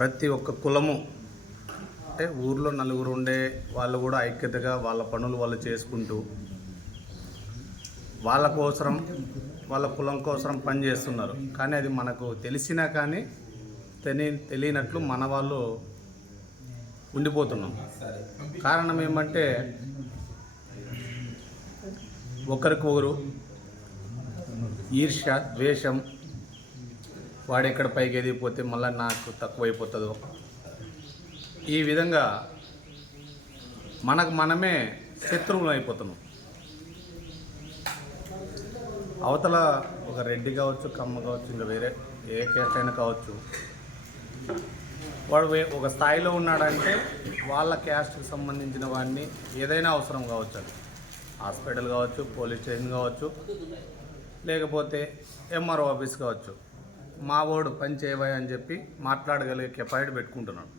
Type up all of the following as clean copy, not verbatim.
ప్రతి ఒక్క కులము అంటే ఊర్లో నలుగురు ఉండే వాళ్ళు కూడా ఐక్యతగా వాళ్ళ పనులు వాళ్ళు చేసుకుంటూ వాళ్ళ కోసరం వాళ్ళ కులం కోసం పని చేస్తున్నారు. కానీ అది మనకు తెలిసినా కానీ తెలియనట్లు మన వాళ్ళు ఉండిపోతున్నాం. కారణం ఏమంటే ఒకరికొకరు ఈర్ష్య, ద్వేషం, వాడెక్కడ పైకి ఎదిగిపోతే మళ్ళీ నాకు తక్కువైపోతుందో, ఈ విధంగా మనకు మనమే శత్రువులు అయిపోతున్నాం. అవతల ఒక రెడ్డి కావచ్చు, కమ్మ కావచ్చు, ఇంకా వేరే ఏ కేస్ట్ అయినా కావచ్చు, వాడు ఒక స్థాయిలో ఉన్నాడంటే వాళ్ళ క్యాస్ట్కి సంబంధించిన వాడిని ఏదైనా అవసరం కావచ్చు, అది హాస్పిటల్ కావచ్చు, పోలీస్ స్టేషన్ కావచ్చు, లేకపోతే ఎంఆర్ఓ ఆఫీస్ కావచ్చు, మా వాడు పని చేయబోయ్ అని చెప్పి మాట్లాడగలిగే కెపాసిటీ పెట్టుకుంటున్నాడు.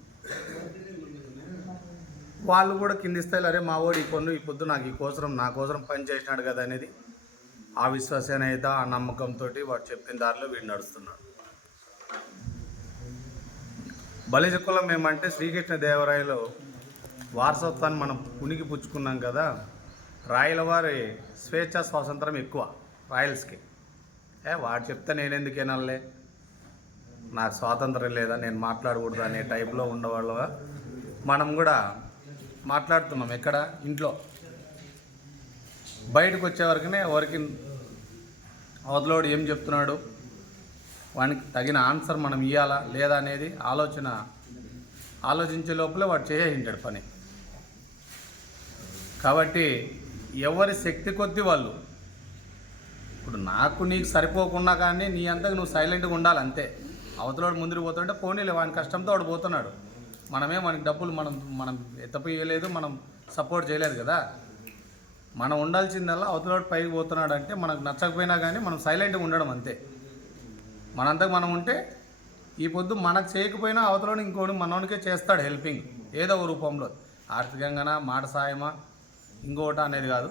వాళ్ళు కూడా కింది స్థాయిలో అరే మా వాడు ఈ పొద్దు నాకు నా కోసం పని చేసినాడు కదా అనేది ఆ విశ్వసనీయత, ఆ నమ్మకంతో వాడు చెప్పిన దారిలో వీడు నడుస్తున్నాడు. బలిజ కులం ఏమంటే శ్రీకృష్ణ దేవరాయలు వారసత్వాన్ని మనం పుణికి పుచ్చుకున్నాం కదా. రాయల వారి స్వేచ్ఛ స్వాతంత్రం ఎక్కువ రాయల్స్కి. వాడు చెప్తే నేను ఎందుకు వినాలే, నాకు స్వాతంత్రం లేదా, నేను మాట్లాడకూడదు అనే టైప్లో ఉండేవాళ్ళు మనం కూడా మాట్లాడుతున్నాం. ఎక్కడ ఇంట్లో బయటకు వచ్చేవరకునే ఎవరికి అవతలోడు ఏం చెప్తున్నాడు, వానికి తగిన ఆన్సర్ మనం ఇవ్వాలా లేదా అనేది ఆలోచించే లోపలే వాడు చేసేసింటాడు పని. కాబట్టి ఎవరి శక్తి కొద్దీ వాళ్ళు, ఇప్పుడు నాకు నీకు సరిపోకుండా కానీ నీ అంతకు నువ్వు సైలెంట్గా ఉండాలి అంతే. అవతలోడు ముందుకు పోతుంటే పోనీలే, వాని కష్టంతో వాడు పోతున్నాడు, మనకి డబ్బులు మనం ఎత్తపోయలేదు, మనం సపోర్ట్ చేయలేదు కదా. మనం ఉండాల్సిందల్లా అవతలోడు పైకి పోతున్నాడు అంటే మనకు నచ్చకపోయినా కానీ మనం సైలెంట్గా ఉండడం అంతే. మనంతకు మనం ఉంటే ఈ పొద్దు మనకు చేయకపోయినా అవతలోడు ఇంకోటి మనోనికే చేస్తాడు హెల్పింగ్, ఏదో ఒక రూపంలో, ఆర్థికంగానా, మాట సాయమా, ఇంకోటి అనేది కాదు,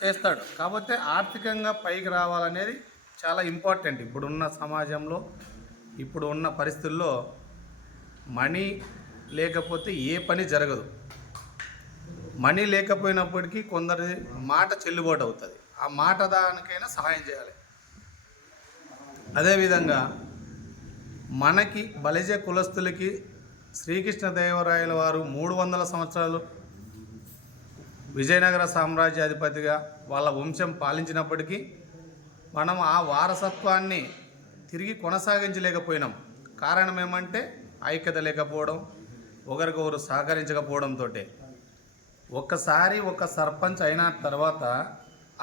చేస్తాడు. కాకపోతే ఆర్థికంగా పైకి రావాలనేది చాలా ఇంపార్టెంట్. ఇప్పుడున్న సమాజంలో, ఇప్పుడు ఉన్న పరిస్థితుల్లో మనీ లేకపోతే ఏ పని జరగదు. మనీ లేకపోయినప్పటికీ కొందరి మాట చెల్లుబాటు అవుతుంది. ఆ మాట దానికైనా సహాయం చేయాలి. అదేవిధంగా మనకి బలిజ కులస్తులకి శ్రీకృష్ణదేవరాయల వారు 300 సంవత్సరాలు విజయనగర సామ్రాజ్యాధిపతిగా వాళ్ళ వంశం పాలించినప్పటికీ మనం ఆ వారసత్వాన్ని తిరిగి కొనసాగించలేకపోయినాం. కారణం ఏమంటే ఐక్యత లేకపోవడం, ఒకరికొకరు సహకరించకపోవడంతో. ఒక్కసారి ఒక సర్పంచ్ అయిన తర్వాత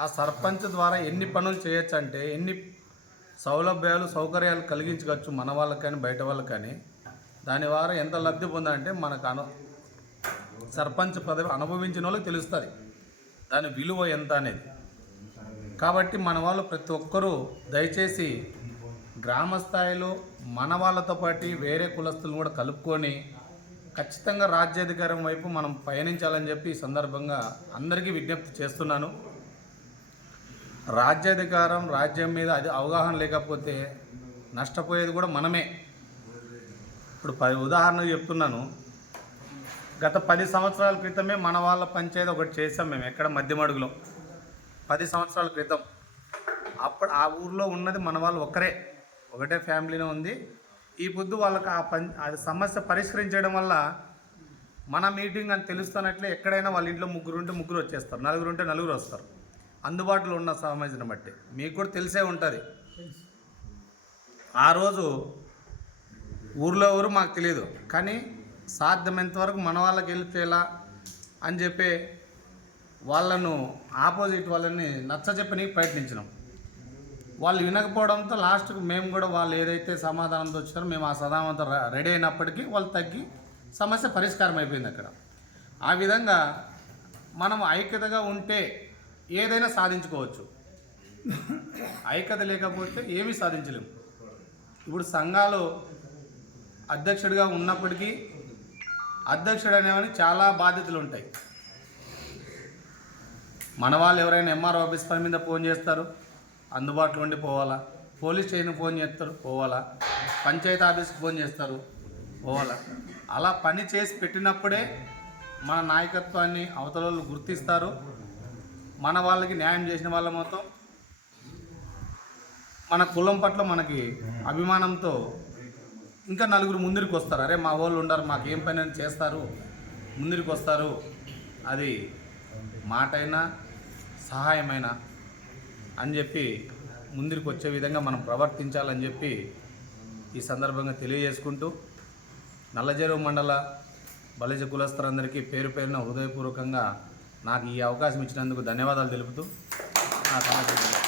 ఆ సర్పంచ్ ద్వారా ఎన్ని పనులు చేయొచ్చు అంటే, ఎన్ని సౌలభ్యాలు, సౌకర్యాలు కలిగించవచ్చు మన వాళ్ళకి కానీ బయట వాళ్ళకి కానీ, దాని ద్వారా ఎంత లబ్ధి పొందాలంటే మనకు సర్పంచ్ పదవి అనుభవించిన వాళ్ళకి తెలుస్తుంది దాని విలువ ఎంత అనేది. కాబట్టి మన వాళ్ళు ప్రతి ఒక్కరూ దయచేసి గ్రామ స్థాయిలో మన వాళ్ళతో పాటు వేరే కులస్తులను కూడా కలుపుకొని ఖచ్చితంగా రాజ్యాధికారం వైపు మనం పయనించాలని చెప్పి ఈ సందర్భంగా అందరికీ విజ్ఞప్తి చేస్తున్నాను. రాజ్యం మీద అది అవగాహన లేకపోతే నష్టపోయేది కూడా మనమే. ఇప్పుడు ఉదాహరణకు చెప్తున్నాను, గత 10 సంవత్సరాల క్రితమే మన వాళ్ళ పంచాయతీ ఒకటి చేసాం మేము, ఎక్కడ మధ్యమడుగులో 10 సంవత్సరాల క్రితం. అప్పుడు ఆ ఊర్లో ఉన్నది మన వాళ్ళు ఒకటే ఫ్యామిలీనే ఉంది. ఈ పొద్దు వాళ్ళకి అది సమస్య పరిష్కరించడం వల్ల మన మీటింగ్ అని తెలుస్తున్నట్లే ఎక్కడైనా వాళ్ళ ఇంట్లో 3 ఉంటే 3 వచ్చేస్తారు, 4 ఉంటే 4 వస్తారు. అందుబాటులో ఉన్న సమాజాన్ని బట్టి మీకు కూడా తెలిసే ఉంటుంది. ఆ రోజు ఊర్లో ఎవరు మాకు తెలియదు, కానీ సాధ్యమైనంత వరకు మన వాళ్ళకి హెల్ప్ చేయాలా అని చెప్పి వాళ్ళను ఆపోజిట్ వాళ్ళని నచ్చజెప్పడానికి ప్రయత్నించినాం. వాళ్ళు వినకపోవడంతో లాస్ట్కు మేము కూడా వాళ్ళు ఏదైతే సమాధానంతో వచ్చారో మేము ఆ సమాధానంతో రెడీ అయినప్పటికీ వాళ్ళు తగ్గి సమస్య పరిష్కారం అయిపోయింది అక్కడ. ఆ విధంగా మనం ఐక్యతగా ఉంటే ఏదైనా సాధించుకోవచ్చు. ఐక్యత లేకపోతే ఏమీ సాధించలేము. ఇప్పుడు సంఘాలు అధ్యక్షుడిగా ఉన్నప్పటికీ అధ్యక్షుడు అనేవని చాలా బాధ్యతలు ఉంటాయి. మన వాళ్ళు ఎవరైనా ఎంఆర్ఓ ఆఫీస్ పని మీద ఫోన్ చేస్తారు, అందుబాటులో ఉండి పోవాలా. పోలీస్ స్టేషన్కి ఫోన్ చేస్తారు, పోవాలా. పంచాయతీ ఆఫీస్కి ఫోన్ చేస్తారు, పోవాలా. అలా పని చేసి పెట్టినప్పుడే మన నాయకత్వాన్ని అవతల వాళ్ళు గుర్తిస్తారు. మన వాళ్ళకి న్యాయం చేసిన వాళ్ళ మొత్తం మన కులం పట్ల మనకి అభిమానంతో ఇంకా నలుగురు ముందరికి వస్తారు. అరే మా వాళ్ళు ఉండరు, మాకు ఏం పని అని చేస్తారు, ముందరికి వస్తారు. అది మాటైనా సహాయమైనా అని చెప్పి ముందరికి వచ్చే విధంగా మనం ప్రవర్తించాలని చెప్పి ఈ సందర్భంగా తెలియజేసుకుంటూ నల్లజెరువు మండల బలిజ కులస్తులందరికీ పేరు పేరున హృదయపూర్వకంగా నాకు ఈ అవకాశం ఇచ్చినందుకు ధన్యవాదాలు తెలుపుతూ నా సమస్య